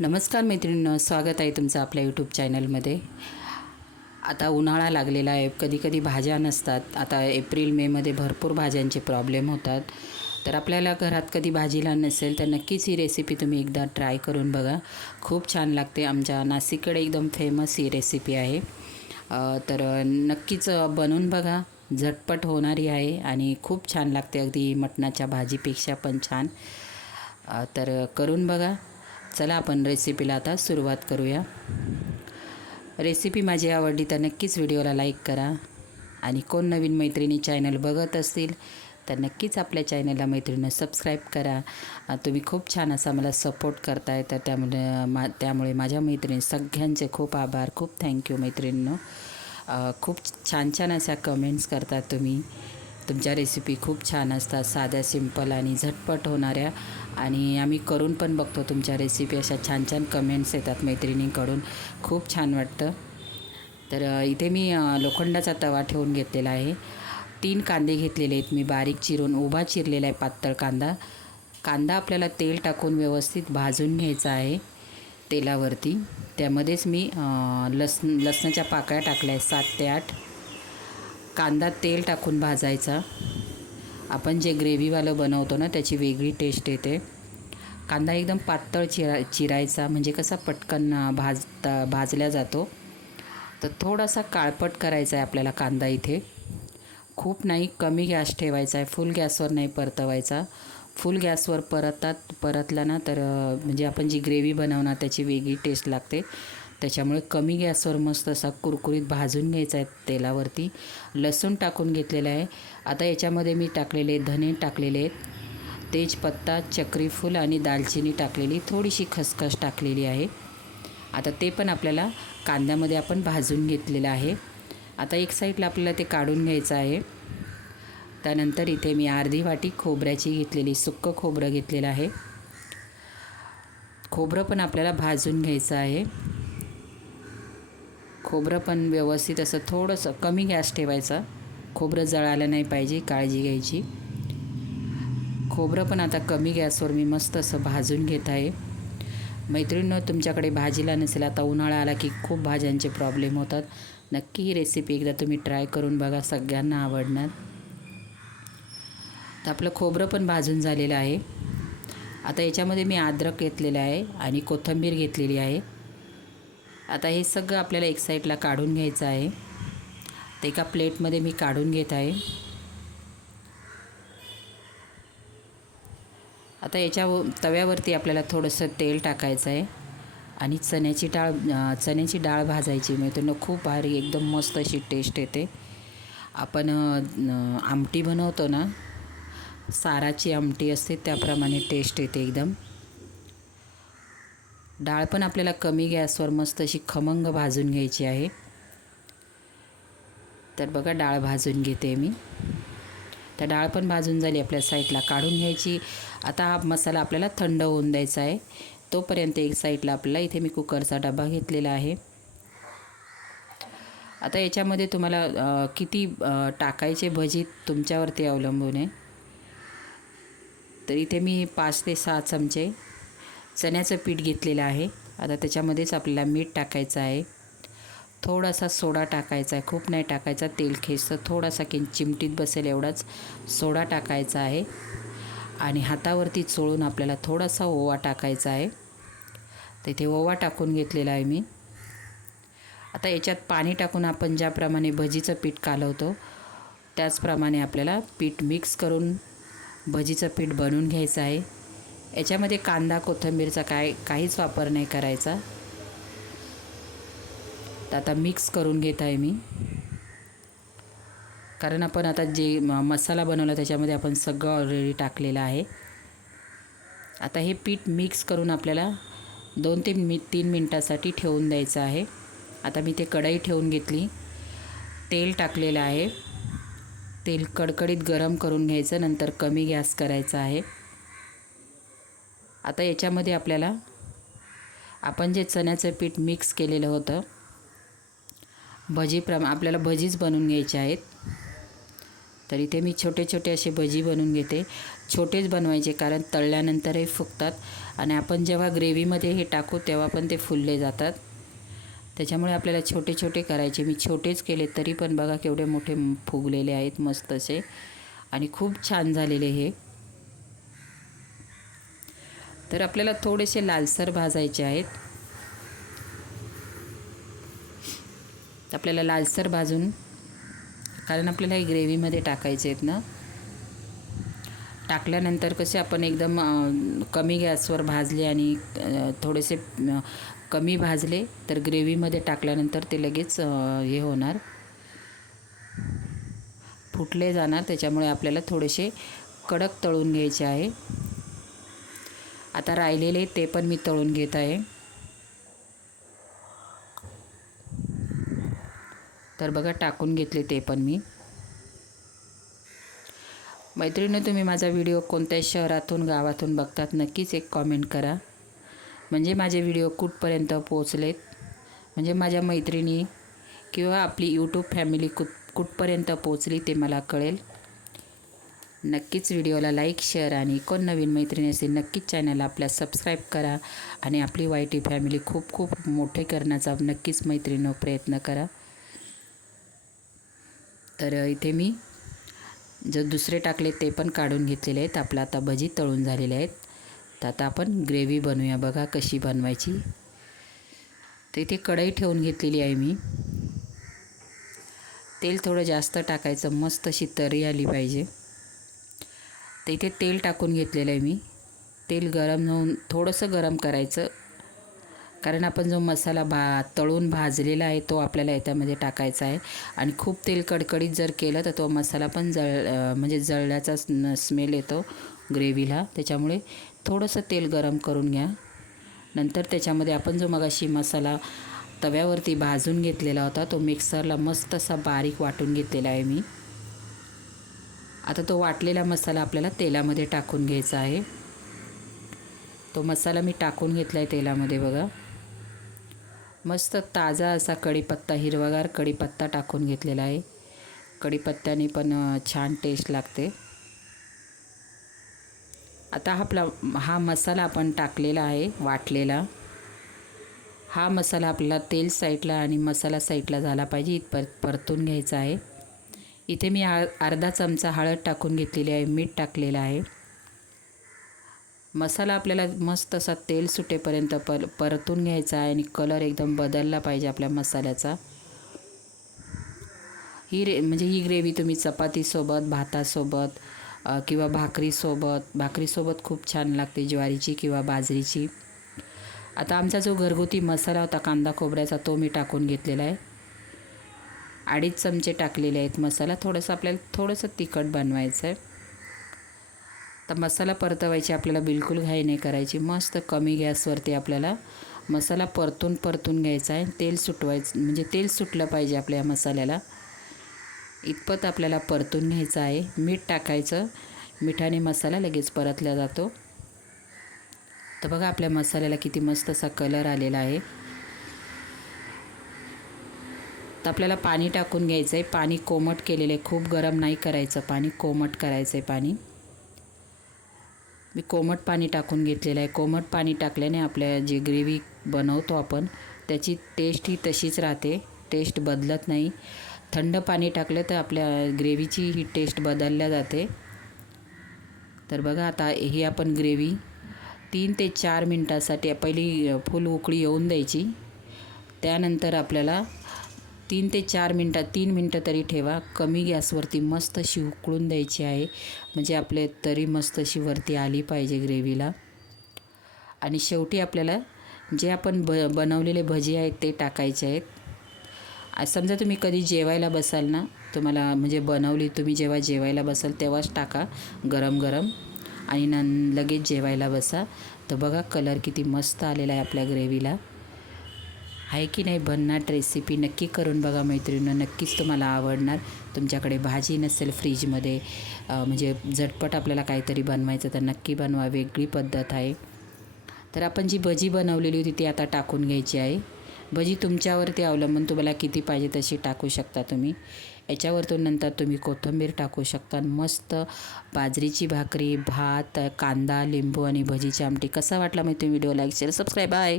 नमस्कार मैत्रिणींनो स्वागत आहे तुमचं आपल्या यूट्यूब चॅनलमध्ये आता उन्हाळा लागलेला आहे कधी कधी भाज्या नसतात. आता एप्रिल मेमध्ये भरपूर भाज्यांचे प्रॉब्लेम होतात. तर आपल्याला घरात कधी भाजीला नसेल तर नक्कीच ही रेसिपी तुम्ही एकदा ट्राय करून बघा. खूप छान लागते. आमच्या नाशिककडे एकदम फेमस ही रेसिपी आहे. तर नक्कीच बनवून बघा. झटपट होणारी आहे आणि खूप छान लागते. अगदी मटणाच्या भाजीपेक्षा पण छान. तर करून बघा. चला आपण रेसिपीला आता सुरुवात करूया. रेसिपी माझी आवडली तर नक्कीच व्हिडिओला लाईक करा. आणि कोण नवीन मैत्रिणी चॅनल बघत असतील तर नक्कीच आपल्या चॅनलला मैत्रिणीनं सबस्क्राईब करा. तुम्ही खूप छान असा मला सपोर्ट करताय तर त्यामुळे मा त्यामुळे माझ्या मैत्रिणी सगळ्यांचे खूप आभार. खूप थँक्यू मैत्रिणींनो. खूप छान छान अशा कमेंट्स करता तुम्ही. तुमच्या रेसिपी खूप छान असतात साध्या सिंपल आणि झटपट होणाऱ्या. आणि आम्ही करून पण बघतो तुमच्या रेसिपी अशा छान छान कमेंट्स येतात मैत्रिणींकडून. खूप छान वाटतं. तर इथे मी लोखंडाचा तवा ठेवून घेतलेला आहे. तीन कांदे घेतलेले आहेत मी बारीक चिरून उभा चिरलेला आहे पातळ कांदा. कांदा आपल्याला तेल टाकून व्यवस्थित भाजून घ्यायचा आहे तेलावरती. त्यामध्येच मी लस लसणाच्या पाकळ्या टाकल्या आहेत सात ते आठ. कांदा तेल टाकून भाजायचा. आपण जे ग्रेव्हीवालं बनवतो ना त्याची वेगळी टेस्ट येते. कांदा एकदम पातळ चिरा चिरायचा म्हणजे कसा पटकन भाजता भाजल्या जातो. तर थोडासा काळपट करायचा आहे आपल्याला कांदा इथे. खूप नाही कमी गॅस ठेवायचा आहे फुल गॅसवर नाही परतवायचा. फुल गॅसवर परतात परतला ना तर म्हणजे आपण जी ग्रेव्ही बनवणार त्याची वेगळी टेस्ट लागते. त्याच्यामुळे कमी गॅसवर मस्त असा कुरकुरीत भाजून घ्यायचा आहे तेलावरती. लसूण टाकून घेतलेला आहे. आता याच्यामध्ये मी टाकलेले धने टाकलेले आहेत. तेजपत्ता चक्रीफूल आणि दालचिनी टाकलेली थोडीशी खसखस टाकलेली आहे. आता ते पण आपल्याला कांद्यामध्ये आपण भाजून घेतलेलं आहे. आता एक साईडला आपल्याला ते काढून घ्यायचं आहे. त्यानंतर इथे मी अर्धी वाटी खोबऱ्याची घेतलेली सुक्कं खोबरं घेतलेलं आहे. खोबरं पण आपल्याला भाजून घ्यायचं आहे. खोबरं पण व्यवस्थित असं थोडंसं कमी गॅस ठेवायचा. खोबरं जळालं नाही पाहिजे काळजी घ्यायची. खोबरं पण आता कमी गॅसवर मी मस्त असं भाजून घेत आहे. मैत्रिणीनं तुमच्याकडे भाजीला नसेल आता उन्हाळा आला की खूप भाज्यांचे प्रॉब्लेम होतात. नक्की ही रेसिपी एकदा तुम्ही ट्राय करून बघा सगळ्यांना आवडणार. तर आपलं खोबरं पण भाजून झालेलं आहे. आता याच्यामध्ये मी अद्रक घेतलेलं आहे आणि कोथिंबीर घेतलेली आहे. आता हे सगळं आपल्याला एक साईडला काढून घ्यायचं आहे. ते एका प्लेटमध्ये मी काढून घेत आहे. आता याच्या तव्यावरती आपल्याला थोडंसं तेल टाकायचं आहे. आणि चण्याची डाळ चण्याची डाळ भाजायची. म्हणजे ना खूप भारी एकदम मस्त अशी टेस्ट येते. आपण आमटी बनवतो ना साराची आमटी असते त्याप्रमाणे टेस्ट येते एकदम. डाळ पण आपल्याला कमी गॅसवर मस्त अशी खमंग भाजून घ्यायची आहे. तर बघा डाळ भाजून घेते मी. तर डाळ पण भाजून झाली आपल्या साईडला. काढून घ्यायची. आता हा मसाला आपल्याला थंड होऊन द्यायचा आहे. तोपर्यंत एक साईडला आपल्याला इथे मी कुकरचा डबा घेतलेला आहे. आता याच्यामध्ये तुम्हाला किती टाकायचे भजी तुमच्यावरती अवलंबून आहे. तर इथे मी पाच ते सहा चमचे चण्याचं पीठ घेतलेलं आहे. आता त्याच्यामध्येच आपल्याला मीठ टाकायचं आहे. थोडासा सोडा टाकायचा आहे. खूप नाही टाकायचा तेल खेचतं थोडासा किं चिमटीत बसेल एवढाच सोडा टाकायचा आहे. आणि हातावरती चोळून आपल्याला थोडासा ओवा टाकायचा आहे. तिथे ओवा टाकून घेतलेला आहे मी. आता याच्यात पाणी टाकून आपण ज्याप्रमाणे भजीचं पीठ कालवतो त्याचप्रमाणे आपल्याला पीठ मिक्स करून भजीचं पीठ बनवून घ्यायचं आहे. याच्यामध्ये कांदा कोथिंबीरचा काय काहीच वापर नाही करायचा. तर आता मिक्स करून घेत आहे मी. कारण आपण आता जे मसाला बनवला त्याच्यामध्ये आपण सगळं ऑलरेडी टाकलेलं आहे. आता हे पीठ मिक्स करून आपल्याला दोन ते मी तीन मिनटासाठी ठेवून द्यायचं आहे. आता मी ते कढई ठेवून घेतली. तेल टाकलेलं आहे. तेल कडकडीत गरम करून घ्यायचं नंतर कमी गॅस करायचा आहे. आता याच्यामध्ये आपल्याला आपण जे चण्याचं पीठ मिक्स केलेलं होतं भजी प्रमा आपल्याला भजीच बनवून घ्यायचे आहेत. तर इथे मी छोटे छोटे असे भजी बनवून घेते. छोटेच बनवायचे कारण तळल्यानंतरही फुगतात आणि आपण जेव्हा ग्रेव्हीमध्ये हे टाकू तेव्हा पण ते फुलले जातात. त्याच्यामुळे आपल्याला छोटे छोटे करायचे. मी छोटेच केले तरी पण बघा केवढे मोठे फुगलेले आहेत मस्त असे. आणि खूप छान झालेले हे. तर आपल्याला थोडेसे लालसर भाजायचे आहेत. आपल्याला लालसर भाजून कारण आपल्याला हे ग्रेव्हीमध्ये टाकायचे आहेत ना. टाकल्यानंतर कसे आपण एकदम कमी गॅसवर भाजले आणि थोडेसे कमी भाजले तर ग्रेव्हीमध्ये टाकल्यानंतर ते लगेच हे होणार. फुटले जाणार त्याच्यामुळे आपल्याला थोडेसे कडक तळून घ्यायचे आहे. आता राहिलेले ते पण मी तळून घेत आहे. तर बघा टाकून घेतले ते पण मी. मैत्रिणी तुम्ही माझा व्हिडिओ कोणत्या शहरातून गावातून बघतात नक्कीच एक कॉमेंट करा. म्हणजे माझे व्हिडिओ कुठपर्यंत पोचलेत म्हणजे माझ्या मैत्रिणी किंवा आपली यूट्यूब फॅमिली कुठ कुठपर्यंत पोचली ते मला कळेल. नक्कीच व्हिडिओला लाईक शेअर आणि कोण नवीन मैत्रिणी असेल नक्कीच चॅनलला आपल्या सबस्क्राईब करा आणि आपली वाय टी फॅमिली खूप खूप मोठे करण्याचा नक्कीच मैत्रिणीनं प्रयत्न करा. तर इथे मी जे दुसरे टाकले ते पण काढून घेतलेले आहेत. आपलं आता भजी तळून झालेले आहेत. तर आता आपण ग्रेव्ही बनवूया बघा कशी बनवायची. तर इथे कढई ठेवून घेतलेली आहे मी. तेल थोडं जास्त टाकायचं मस्त अशी तरी आली पाहिजे. तर इथे तेल टाकून घेतलेलं आहे मी. तेल गरम होऊन थोडंसं गरम करायचं. कारण आपण जो मसाला भा तळून भाजलेला आहे तो आपल्याला याच्यामध्ये टाकायचा आहे. आणि खूप तेल कडकडीत जर केलं तर तो मसाला पण जळ म्हणजे जळल्याचा स्मेल येतो ग्रेव्हीला त्याच्यामुळे थोडंसं तेल गरम करून घ्या. नंतर त्याच्यामध्ये आपण जो मगाशी मसाला तव्यावरती भाजून घेतलेला होता तो मिक्सरला मस्त असा बारीक वाटून घेतलेला आहे मी. आता तो वाटलेला मसाला आपल्याला तेलामध्ये टाकून घ्यायचा आहे. तो मसाला मी टाकून घेतला आहे तेलामध्ये बघा. मस्त ताजा असा कढीपत्ता हिरवागार कढीपत्ता टाकून घेतलेला आहे. कढीपत्त्याने पण छान टेस्ट लागते. आता हा आपला हा मसाला आपण टाकलेला आहे वाटलेला. हा मसाला आपल्याला तेल साईडला आणि मसाला साईडला झाला पाहिजे. इथपर परतून घ्यायचा आहे. इथे मी आ अर्धा चमचा हळद टाकून घेतलेली आहे मीठ टाकलेलं आहे. मसाला आपल्याला मस्त असा तेल सुटेपर्यंत पर परतून घ्यायचा आहे आणि कलर एकदम बदलला पाहिजे आपल्या मसाल्याचा. ही रे म्हणजे ही ग्रेव्ही तुम्ही चपातीसोबत भातासोबत किंवा भाकरीसोबत भाकरीसोबत खूप छान लागते ज्वारीची किंवा बाजरीची. आता आमचा जो घरगुती मसाला होता कांदा खोबऱ्याचा तो मी टाकून घेतलेला आहे. अडीच चमचे टाकलेले आहेत. मसाला थोडंसं आपल्याला थोडंसं तिखट बनवायचं आहे. तर मसाला परतवायची आपल्याला बिलकुल घाई नाही करायची. मस्त कमी गॅसवरती आपल्याला मसाला परतून परतून घ्यायचा आहे. तेल सुटवायचं म्हणजे तेल सुटलं पाहिजे आपल्या मसाल्याला. इतपत आपल्याला परतून घ्यायचं आहे. मीठ टाकायचं. मिठाने मसाला लगेच परतला जातो. तर बघा आपल्या मसाल्याला किती मस्त असा कलर आलेला आहे. तर आपल्याला पाणी टाकून घ्यायचं आहे पाणी कोमट केलेलं आहे. खूप गरम नाही करायचं पाणी कोमट करायचं आहे पाणी. मी कोमट पाणी टाकून घेतलेलं आहे. कोमट पाणी टाकल्याने आपल्या जे ग्रेव्ही बनवतो आपण त्याची टेस्ट ही तशीच राहते. टेस्ट बदलत नाही. थंड पाणी टाकलं तर आपल्या ग्रेव्हीची ही टेस्ट बदलल्या जाते. तर बघा आता ही आपण ग्रेव्ही तीन ते चार मिनटासाठी पहिली फुल उकळी येऊन द्यायची. त्यानंतर आपल्याला तीन ते चार मिनटात तीन मिनटं तरी ठेवा. कमी गॅसवरती मस्त अशी उकळून द्यायची आहे. म्हणजे आपले तरी मस्त अशी वरती आली पाहिजे ग्रेव्हीला. आणि शेवटी आपल्याला जे आपण ब बनवलेले भजी आहेत ते टाकायचे आहेत. समजा तुम्ही कधी जेवायला बसाल ना तुम्हाला म्हणजे बनवली तुम्ही जेव्हा जेवायला बसाल तेव्हाच टाका गरम गरम. आणि न लगेच जेवायला बसा. तर बघा कलर किती मस्त आलेला आहे आपल्या ग्रेव्हीला. आहे की नाही बनणार? रेसिपी नक्की करून बघा मैत्रिणीनं. नक्कीच तुम्हाला आवडणार. तुमच्याकडे भाजी नसेल फ्रीजमध्ये म्हणजे झटपट आपल्याला काहीतरी बनवायचं तर नक्की बनवा. वेगळी पद्धत आहे. तर आपण जी भजी बनवलेली होती ती आता टाकून घ्यायची आहे. भजी तुमच्यावरती अवलंबून तुम्हाला किती पाहिजे तशी टाकू शकता तुम्ही. याच्यावरतून नंतर तुम्ही कोथिंबीर टाकू शकता. मस्त बाजरीची भाकरी भात कांदा लिंबू आणि भजीची आमटी. कसा वाटला माहिती व्हिडिओ लाईक शेअर सबस्क्राईब आहे